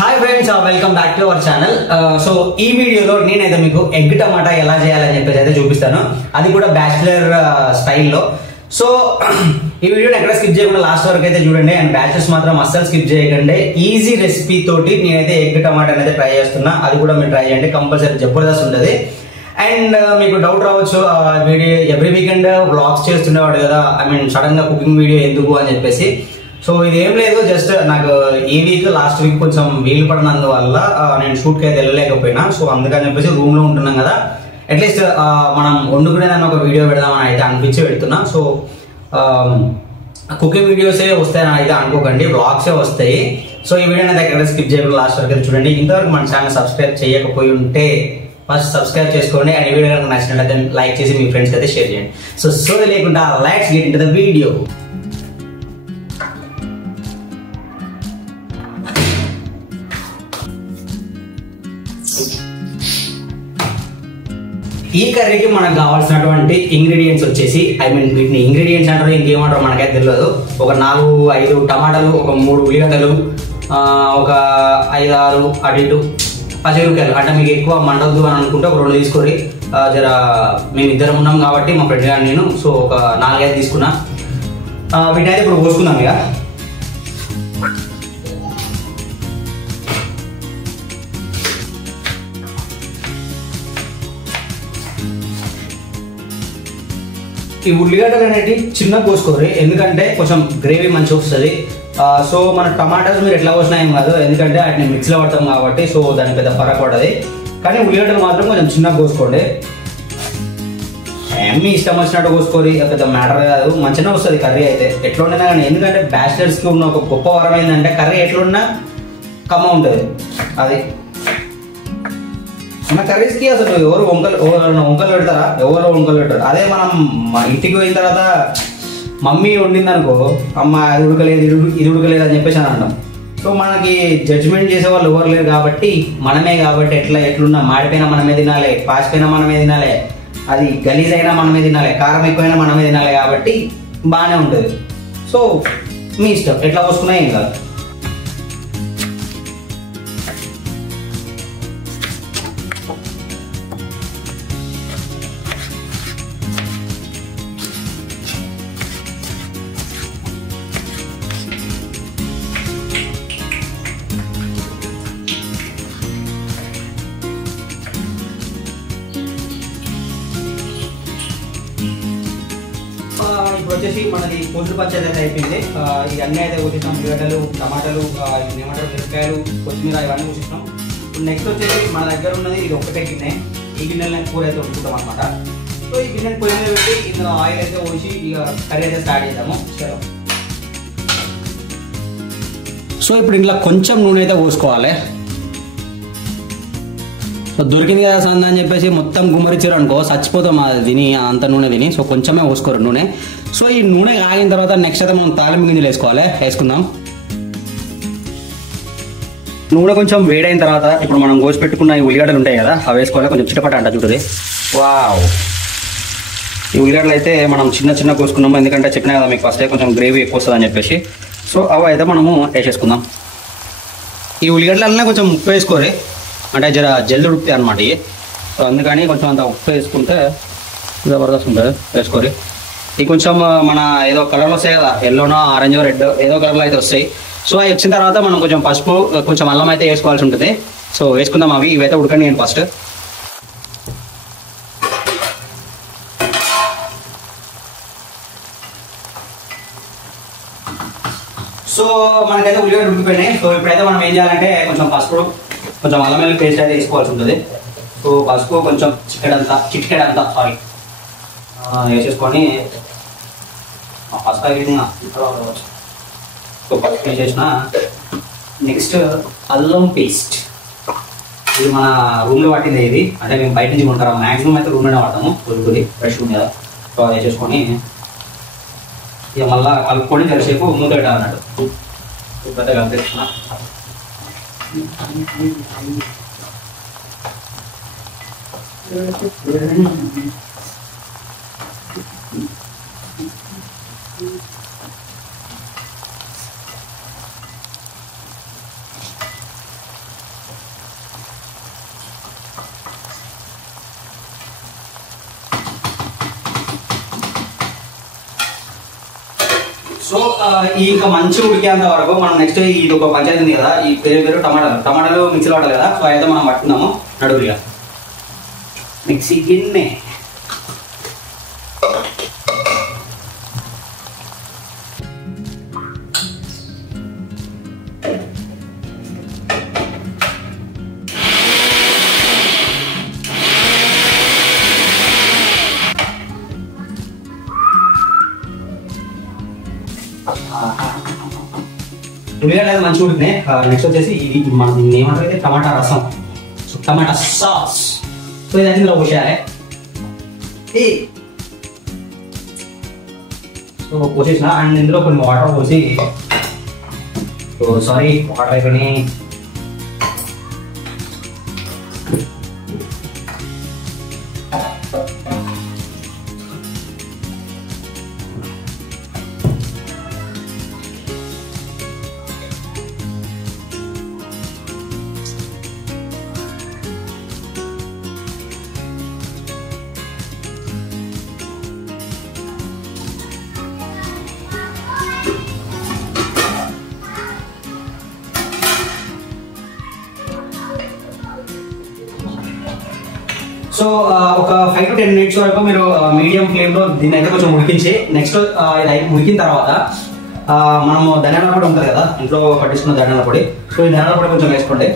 Hi friends, welcome back to our channel. So ఈ వీడియోలో నేనైతే మీకు ఎగ్ టమాటా ఎలా చేయాలని చెప్పేసి అయితే చూపిస్తాను, అది కూడా బ్యాచిలర్ స్టైల్లో. సో ఈ వీడియోని ఎక్కడ స్కిప్ చేయకుండా లాస్ట్ వరకు అయితే చూడండి. అండ్ బ్యాచెస్ మాత్రం అస్సలు స్కిప్ చేయకండి. ఈజీ రెసిపీ తోటి నేనైతే ఎగ్ టమాటా అనేది ట్రై చేస్తున్నా, అది కూడా మీరు ట్రై చేయండి, కంపల్సరీ జబర్దస్త్ ఉంటుంది. అండ్ మీకు డౌట్ రావచ్చు, వీడియో ఎవ్రీ వీకెండ్ వ్లాగ్స్ చేస్తుండేవాడు కదా, ఐ మీన్ సడన్ గా కుకింగ్ వీడియో ఎందుకు అని చెప్పేసి. సో ఇది ఏం లేదు, జస్ట్ నాకు ఈ వీక్ లాస్ట్ వీక్ కొంచెం వీలు పడినందువల్ల నేను షూట్కి అయితే వెళ్ళలేకపోయినా. సో అందుకని చెప్పేసి రూమ్ లో ఉంటున్నాం కదా, అట్లీస్ట్ మనం వండుకునేదాన్ని ఒక వీడియో పెడదామని అయితే అనిపించి పెడుతున్నా. సో కుకింగ్ వీడియోసే వస్తాయని అయితే అనుకోకండి, వ్లాగ్సే వస్తాయి. సో ఈ వీడియో అయితే ఎక్కడ స్కిప్ చేయకుండా లాస్ట్ వరకు అయితే చూడండి. ఇంతవరకు మన ఛానల్ సబ్స్క్రైబ్ చేయకపోయి ఉంటే ఫస్ట్ సబ్స్క్రైబ్ చేసుకోండి. అండ్ ఈ వీడియో కనుక నచ్చినట్లయితే లైక్ చేసి మీ ఫ్రెండ్స్కి అయితే షేర్ చేయండి. సో లేకుండా let's get into the video. ఈ కర్రీకి మనకు కావాల్సినటువంటి ఇంగ్రీడియంట్స్ వచ్చేసి, ఐ మీన్ వీటిని ఇంగ్రీడియంట్స్ అంటారు ఇంకేమంటారు మనకైతే తెలియదు. ఒక 4-5 టమాటాలు, ఒక 3 ఉల్లిగడ్డలు, ఒక 5-6 అటు ఇటు పచ్చిమిరపకాయలు. అంటే మీకు ఎక్కువ మండవద్దు అని అనుకుంటే ఒక 2 తీసుకోరి. జర మేము ఇద్దరం ఉన్నాం కాబట్టి మా ఫ్రెండ్ గారు నేను, సో ఒక 4-5 తీసుకున్నా. వీటిని అయితే ఇప్పుడు పోసుకుందాం. ఇక ఈ ఉల్లిగడ్డలు అనేవి చిన్నగా కోసుకోరు, ఎందుకంటే కొంచెం గ్రేవీ మంచిగా వస్తుంది. సో మన టమాటాస్ మీరు ఎట్లా కోసినా ఏం కాదు, ఎందుకంటే వాటిని మిక్స్లో పడతాం కాబట్టి. సో దానికి పెద్ద ఫరక్ పడదు, కానీ ఉల్లిగడ్డలు మాత్రం కొంచెం చిన్నగా కోసుకోండి. మీ ఇష్టం వచ్చినట్టు కోసుకోరి, పెద్ద మ్యాటర్ కాదు, మంచిగా వస్తుంది కర్రీ అయితే ఎట్లా ఉండేనా కానీ. ఎందుకంటే బ్యాచిలర్స్కి ఉన్న ఒక గొప్ప వరం ఏంటంటే కర్రీ ఎట్లున్నా కమ్మ ఉంటుంది. అది మన కర్రీస్కి అసలు ఎవరు వంకలు పెడతారా? ఎవరు వంకలు పెట్టారు. అదే మనం ఇంటికి పోయిన తర్వాత మమ్మీ వండింది అనుకో, అమ్మ అది ఉడకలేదు ఇది ఉడకలేదు అని చెప్పేసి అని అంటాం. సో మనకి జడ్జిమెంట్ చేసే వాళ్ళు ఎవరు లేరు కాబట్టి మనమే, కాబట్టి ఎట్లున్నా మాడిపోయినా మనమే తినాలి, పాసిపోయినా మనమే తినాలి, అది గలీజ్ అయినా మనమే తినాలి, కారం ఎక్కువైనా మనమే తినాలి, కాబట్టి బాగానే ఉంటుంది. సో మీ ఇష్టం ఎట్లా పోసుకున్నా ఏం కాదు. ఇప్పుడు వచ్చేసి మనది పులుసు పచ్చడి అయితే అయిపోయింది. ఇవన్నీ అయితే కూర్చున్నాం, ఉల్లిగడ్డలు, టమాటాలు, ఏమంటారు మిరపకాయలు, కొత్తిమీర, ఇవన్నీ కూర్చున్నాం. ఇప్పుడు నెక్స్ట్ వచ్చేసి మన దగ్గర ఉన్నది ఇది ఒకటే గిన్నె. ఈ గిన్నెలో కూర అయితే వండుకుంటాం అనమాట. సో ఈ గిన్నె పొయ్యి మీద పెట్టి ఇందులో ఆయిల్ అయితే పోసి ఇక కర్రీ అయితే స్టార్ట్ చేద్దాము. సో ఇప్పుడు ఇంట్లో కొంచెం నూనె అయితే పోసుకోవాలి. దొరికింది కదా సంద అని చెప్పేసి మొత్తం గుమ్మరిచ్చారు అనుకో, చచ్చిపోతాం అది తిని, అంత నూనె తిని. సో కొంచెమే పోసుకోరు నూనె. సో ఈ నూనె ఆగిన తర్వాత నెక్స్ట్ అయితే మనం తాలింపు గింజలు వేసుకుందాం. నూనె కొంచెం వేడైన తర్వాత ఇప్పుడు మనం కోసి పెట్టుకున్న ఈ ఉల్లిగడ్డలు ఉంటాయి కదా, అవి వేసుకోవాలి. కొంచెం చిటపట అంట చూడది. వావ్, ఈ ఉల్లిగడ్డలు అయితే మనం చిన్న కోసుకున్నాము, ఎందుకంటే చెప్పినా కదా మీకు ఫస్ట్ కొంచెం గ్రేవీ ఎక్కువ వస్తుంది అని చెప్పేసి. సో అవి అయితే మనము వేసేసుకుందాం. ఈ ఉల్లిగడ్డలనే కొంచెం ఉప్పు వేసుకోరు, అంటే జల్ది ఉడుకుతాయి అనమాట ఇవి. సో అందుకని కొంచెం అంత ఉప్పు వేసుకుంటే జబర్దస్త్ ఉంటుంది. వేసుకోరి. ఇవి కొంచెం మన ఏదో కలర్లో వస్తాయి కదా, ఎల్లోనో ఆరెంజో రెడ్ ఏదో కలర్లో అయితే వస్తాయి. సో అవి వచ్చిన తర్వాత మనం కొంచెం పసుపు, కొంచెం అల్లం అయితే వేసుకోవాల్సి ఉంటుంది. సో వేసుకుందాం. ఇవైతే ఉడకండి నేను ఫస్ట్. సో మనకైతే ఉల్లిగడ్డ ఉడికిపోయినాయి. సో ఇప్పుడైతే మనం ఏం చేయాలంటే కొంచెం పసుపు, కొంచెం అల్లం వెల్లుల్లి పేస్ట్ అయితే వేసుకోవాల్సి ఉంటుంది. సో పసుపు కొంచెం చిటికెడంతా వేసేసుకొని పసుపు అయిపోయింది. సో పసుపు వేసేసిన నెక్స్ట్ అల్లం పేస్ట్. ఇది మన రూమ్లో పట్టింది. ఇది అంటే మేము బయట నుంచి కొంటాం, మ్యాక్సిమం అయితే రూమ్లోనే వాడతాము. కొద్ది ఫ్రెష్ ఉంది కదా. సో అది వేసేసుకొని ఇక మళ్ళీ కలుపుకొని జరిసేపు మూత పెట్టాలన్నట్టు. ఇప్పుడైతే కలిపేస్తున్నా. సో ఈ ఇంకా మంచిగా ఉడికేంత వరకు మనం నెక్స్ట్ ఇది ఒక పంచాయతీ ఉంది కదా, ఈ పేరు టమాటాలు మిక్సీలో వాడాలి కదా. సో అయితే మనం పట్టుకుందాము నడుగురిగా మిక్సీ గిన్నె. ఉల్లిగడ్డ మంచిగా ఉడికినాయి. నెక్స్ట్ వచ్చేసి ఇది మనం ఏమంటే టమాటా రసం, టమాటా సాస్. సో ఇదైతే ఇందులో పోసేయాలి. సో పోసేసిన అండ్ ఇందులో కొన్ని వాటర్ పోసి, సారీ వాటర్ అయిపోయినాయి. సో ఒక 5 to 10 minutes వరకు మీరు మీడియం ఫ్లేమ్ లో దీన్ని అయితే కొంచెం ఉడికించి, నెక్స్ట్ ఇది ఉడికిన తర్వాత మనము ధనియాల పొడి ఉంటుంది కదా, ఇంట్లో పట్టించుకున్న ధనియాల పొడి. సో ఈ ధనియాల పొడి కొంచెం వేసుకోండి.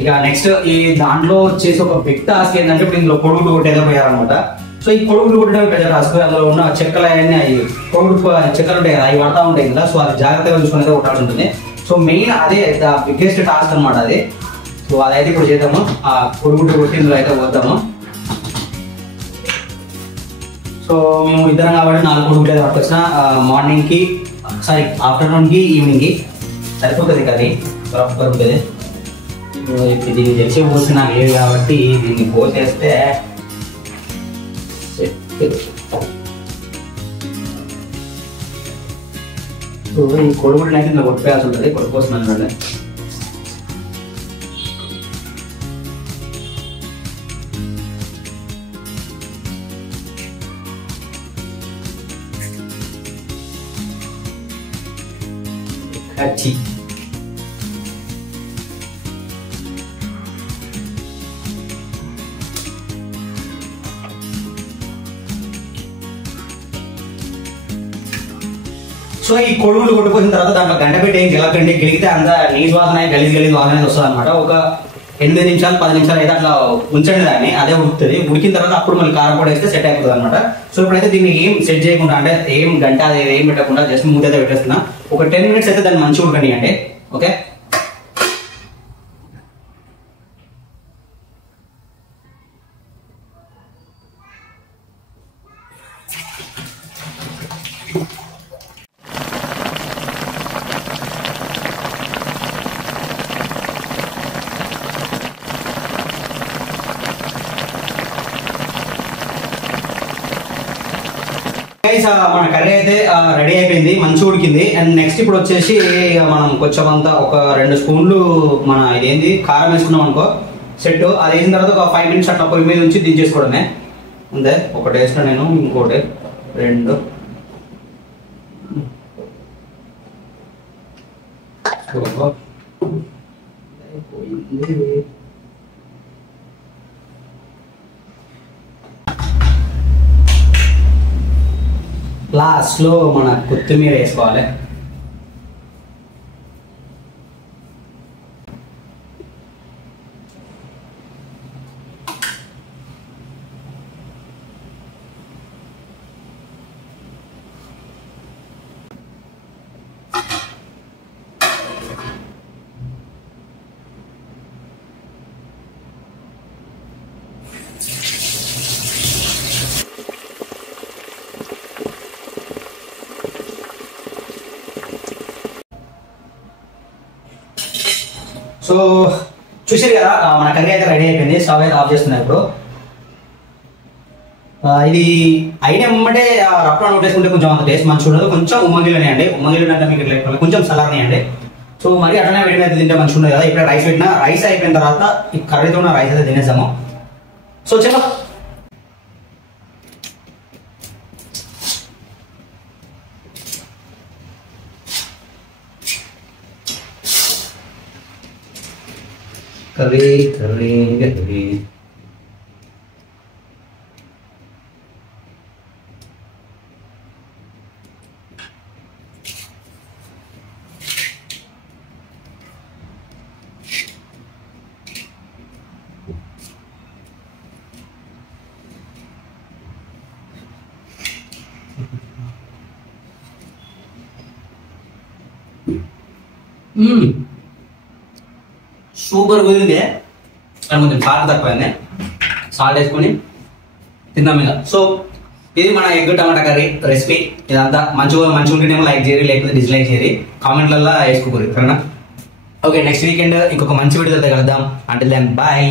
ఇక నెక్స్ట్ ఈ దాంట్లో వచ్చేసి ఒక బిగ్ టాస్క్ ఏంటంటే, ఇప్పుడు ఇందులో కొడుగులు కొట్టేదో పోయారనమాట. సో ఈ కొడుగులు కొట్టడం పెద్ద టాస్క్. అందులో ఉన్న చెక్కలు అవన్నీ అవి కొడుగు చెక్కలు ఉంటాయి కదా, అవి పడతా ఉంటాయి కదా. సో అది జాగ్రత్తగా చూసుకునేది కొట్టాల్సి ఉంటుంది. సో మెయిన్ అదే ద బిగ్గెస్ట్ టాస్క్ అనమాట అది. సో అదైతే ఇప్పుడు చేద్దాము. ఆ కొడుగుడ్డు కొట్టి ఇందులో అయితే పోతాము. సో మేము ఇద్దరం కాబట్టి 4 కొడుగుడ్లు అయితే పట్టుకొచ్చిన. మార్నింగ్కి సారీ ఆఫ్టర్నూన్కి ఈవినింగ్కి సరిపోతుంది కదా, ప్రాపర్ ఉంటుంది. ఇప్పుడు దీన్ని తెచ్చే పోసి నాకు లేదు కాబట్టి దీన్ని పోసేస్తే ఈ కొడుగుడిని అయితే ఇలా కొట్టుకోవాల్సి ఉంటుంది. కొట్టుకోస్తున్నాను కచ్చి. సో ఈ కొడుగులు కొట్టుకున్న తర్వాత దాంట్లో గంట పెట్టి ఏం గెలకండి. గెలిగితే అంత నీసు వాసన గలీజ్ వాసన వస్తుంది అనమాట. ఒక 8 నిమిషాలు 10 నిమిషాలు అయితే అట్లా ఉంచండి దాన్ని, అదే ఉడుకుతుంది. ఉడికిన తర్వాత అప్పుడు మళ్ళీ కారం పొడి వేస్తే సెట్ అయిపోతుంది అనమాట. సో ఇప్పుడైతే దీన్ని ఏం సెట్ చేయకుండా, అంటే ఏం గంట అది ఏం పెట్టకుండా జస్ట్ మూత అయితే పెట్టేస్తున్నా. ఒక 10 minutes అయితే దాన్ని మంచిగా ఉడకండి అంటే. ఓకే, మన కర్రీ అయితే రెడీ అయిపోయింది, మంచి ఉడికింది. అండ్ నెక్స్ట్ ఇప్పుడు వచ్చేసి మనం కొంచెం అంతా ఒక 2 స్పూన్లు మన ఇదేంది కారం వేసుకున్నాం అనుకో సెట్. అది వేసిన తర్వాత ఒక 5 minutes అట్లా పొయ్యి మీద నుంచి దించేసుకోవడమే అంతే. ఒకటి వేసిన నేను, ఇంకోటి 2. లాస్ట్ లో మన కొత్తిమీర వేసుకోవాలి. సో చూసారు కదా మన కర్రీ అయితే రెడీ అయిపోయింది. స్టవ్ అయితే ఆఫ్ చేస్తున్నాయి ఇప్పుడు. ఇది అయిన వెంబడే రప్ప నోట్ వేసుకుంటే కొంచెం అంత టేస్ట్ మంచిగా ఉండదు. కొంచెం ఉమ్మగిలని అండి, ఉమ్మగిలి అంటే మీకు ఇట్లా కొంచెం సలార్ని అండి. సో మరి అట్లనే వేడి అయితే తింటే మంచిగా ఉండదు కదా. ఇప్పుడు రైస్ పెట్టిన, రైస్ అయిపోయిన తర్వాత ఈ కర్రీతో ఉన్న రైస్ అయితే తినేసాము. సో చెప్ప కర్రీ కర్రీ కర్రీ. సూపర్ కుదిరింది. అది కొంచెం సాల్ట్ తక్కువైంది. సాల్ట్ వేసుకొని తిందాం ఇక. సో ఇది మన ఎగ్ టమాటా కర్రీ రెసిపీ. ఇదంతా మంచిగా ఉంటేనేమో లైక్ చేయరు, లేకపోతే డిస్లైక్ చేయరు, కామెంట్లలో వేసుకోకూడదు. సరేనా? ఓకే, నెక్స్ట్ వీకెండ్ ఇంకొక మంచి వీడియోతో కలుద్దాం. Until then bye.